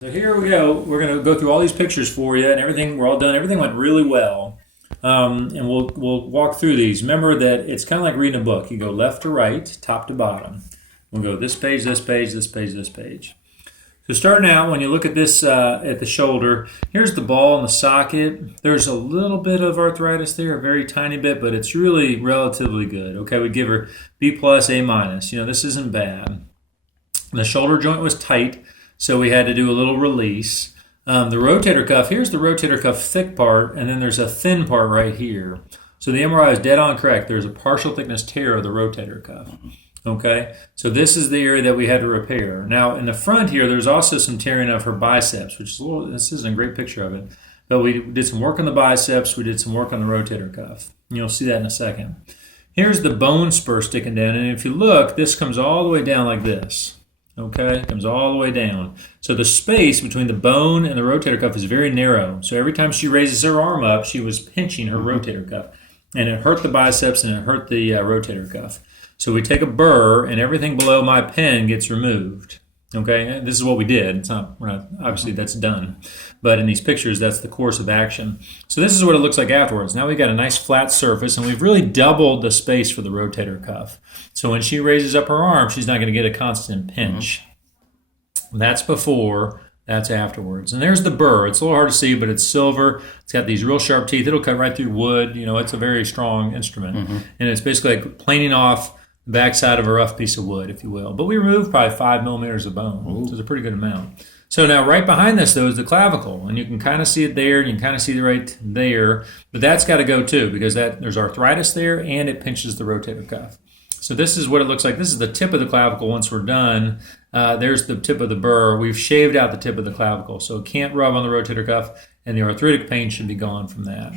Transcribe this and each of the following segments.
So here we go. We're going to go through all these pictures for you, and everything. We're all done. Everything went really well, and we'll walk through these. Remember that it's kind of like reading a book. You go left to right, top to bottom. We'll go this page, this page, this page, this page. So starting out, when you look at this at the shoulder, here's the ball and the socket. There's a little bit of arthritis there, a very tiny bit, but it's really relatively good. Okay, we give her B plus, A minus. This isn't bad. The shoulder joint was tight, so we had to do a little release. The rotator cuff, here's the rotator cuff thick part, and then there's a thin part right here. So the MRI is dead on correct. There's a partial thickness tear of the rotator cuff. Okay, so this is the area that we had to repair. Now in the front here, there's also some tearing of her biceps, which is this isn't a great picture of it, but we did some work on the biceps, we did some work on the rotator cuff. You'll see that in a second. Here's the bone spur sticking down, and if you look, this comes all the way down like this. Okay, comes all the way down. So the space between the bone and the rotator cuff is very narrow. So every time she raises her arm up, she was pinching her rotator cuff. And it hurt the biceps and it hurt the rotator cuff. So we take a burr and everything below my pen gets removed. Okay, and this is what we did. Obviously that's done. But in these pictures, that's the course of action. So this is what it looks like afterwards. Now we've got a nice flat surface, and we've really doubled the space for the rotator cuff. So when she raises up her arm, she's not going to get a constant pinch. That's before, that's afterwards. And there's the burr. It's a little hard to see, but it's silver. It's got these real sharp teeth. It'll cut right through wood. It's a very strong instrument. And it's basically like planing off the backside of a rough piece of wood, if you will. But we removed probably 5 millimeters of bone, so it's a pretty good amount. So now right behind this, though, is the clavicle. And you can kind of see it there, and you can kind of see it right there. But that's got to go, too, because there's arthritis there, and it pinches the rotator cuff. So this is what it looks like. This is the tip of the clavicle once we're done. There's the tip of the burr. We've shaved out the tip of the clavicle, so it can't rub on the rotator cuff, and the arthritic pain should be gone from that.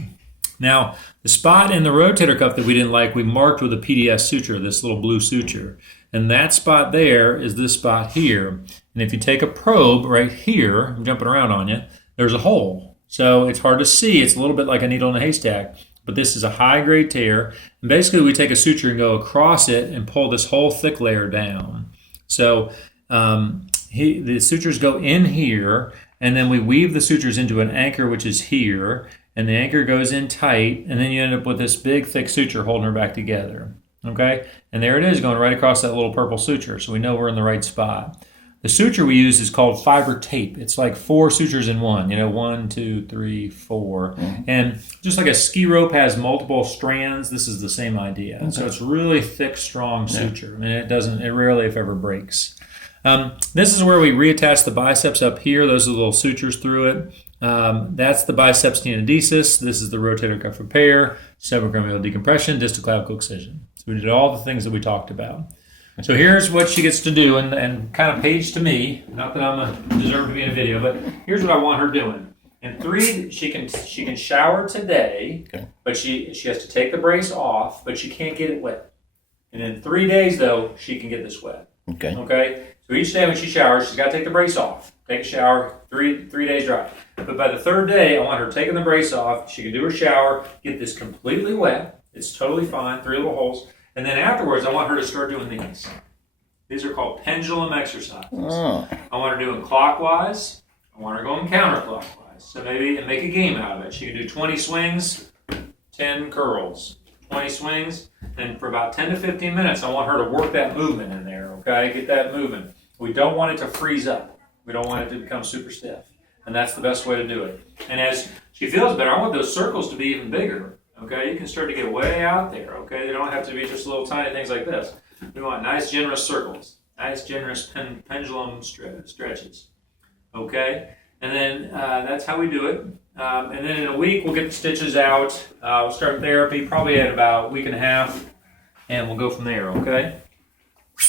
Now, the spot in the rotator cuff that we didn't like, we marked with a PDS suture, this little blue suture. And that spot there is this spot here. And if you take a probe right here, I'm jumping around on you, there's a hole. So it's hard to see. It's a little bit like a needle in a haystack. But this is a high-grade tear. And basically, we take a suture and go across it and pull this whole thick layer down. So the sutures go in here, and then we weave the sutures into an anchor, which is here. And the anchor goes in tight, and then you end up with this big, thick suture holding her back together. Okay? And there it is, going right across that little purple suture, so we know we're in the right spot. The suture we use is called fiber tape. It's like 4 sutures in one. 1, 2, 3, 4. And just like a ski rope has multiple strands, this is the same idea. Okay. So it's really thick, strong suture, and it rarely, if ever, breaks. This is where we reattach the biceps up here. Those are the little sutures through it. That's the biceps tenodesis. This is the rotator cuff repair, subacromial decompression, distal clavicle excision. So we did all the things that we talked about. So here's what she gets to do, and kind of page to me. Not that I'm deserve to be in a video, but here's what I want her doing. In 3, she can shower today, okay. But she has to take the brace off, but she can't get it wet. And in 3 days, though, she can get this wet. Okay. So each day when she showers, she's got to take the brace off. Take a shower, 3 days dry. But by the 3rd day, I want her taking the brace off. She can do her shower, get this completely wet. It's totally fine, 3 little holes. And then afterwards, I want her to start doing these. These are called pendulum exercises. Oh. I want her doing clockwise. I want her going counterclockwise. So maybe make a game out of it. She can do 20 swings, 10 curls. 20 swings, and for about 10 to 15 minutes, I want her to work that movement in there, okay? Get that moving. We don't want it to freeze up. We don't want it to become super stiff. And that's the best way to do it. And as she feels better, I want those circles to be even bigger, okay? You can start to get way out there, okay? They don't have to be just little tiny things like this. We want nice, generous circles, nice, generous pendulum stretches, okay? And then that's how we do it. And then in a week, we'll get the stitches out. We'll start therapy probably at about a week and a half, and we'll go from there, okay?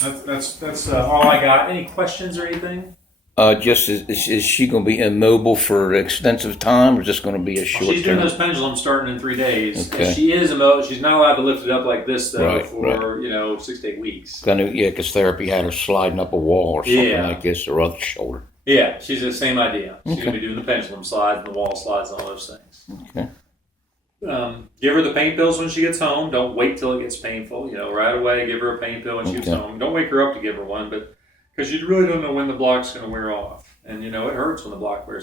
That's all I got. Any questions or anything? Just is she going to be immobile for extensive time, or just going to be a short term? She's doing those pendulums starting in 3 days. Okay. She is immobile. She's not allowed to lift it up like this, though, for 6 to 8 weeks. Because therapy had her sliding up a wall or something like this, or other shoulder. Yeah, she's the same idea. She's going to be doing the pendulum slides and the wall slides and all those things. Okay. Give her the pain pills when she gets home. Don't wait till it gets painful. Right away, give her a pain pill when she gets home. Don't wake her up to give her one, but because you really don't know when the block's going to wear off. And it hurts when the black bear